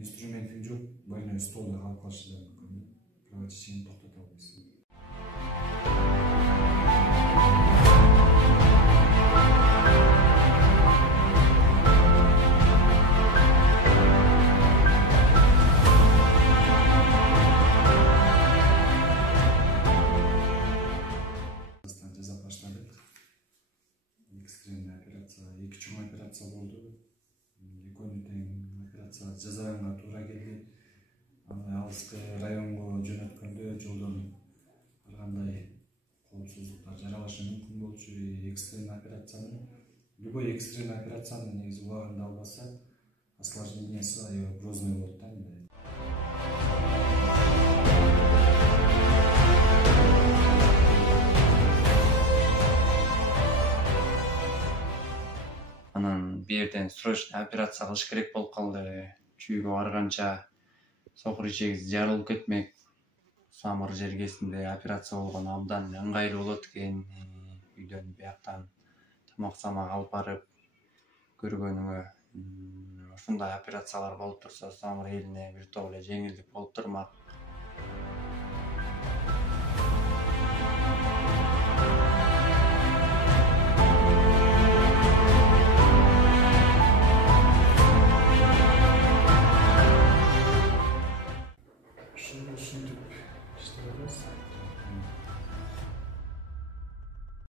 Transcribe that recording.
инструментиң жок, больной столда калып калышы да мүмкүн. Кровотечение токтото албайсың. Жаза баштадык. Экстремный операция, 2 чоң операция болду. Экөөнү тең операция жасаганга туура келди. Аны алыскы районго жөнөткөндө жолдон ар кандай коопсуздуктар жаралышы мүмкүн болчу. Экстремный операцияны, любой экстремный операцияны негизи убагында албаса, осложнениясы аябай грозный болот да мындай. Анан берден срочно операция кылыш керек болуп калды. Чүйгө барганча сокур ичегиз жарылып кетмек. Самыр жергесинде операция болгон абдан ыңгайлуу болот экен. Үйдөн бияктан тамак алып барып көргөнүңө ушундай операциялар болуп турса, самыр элине бир топ эле жеңилдик болуп турмак.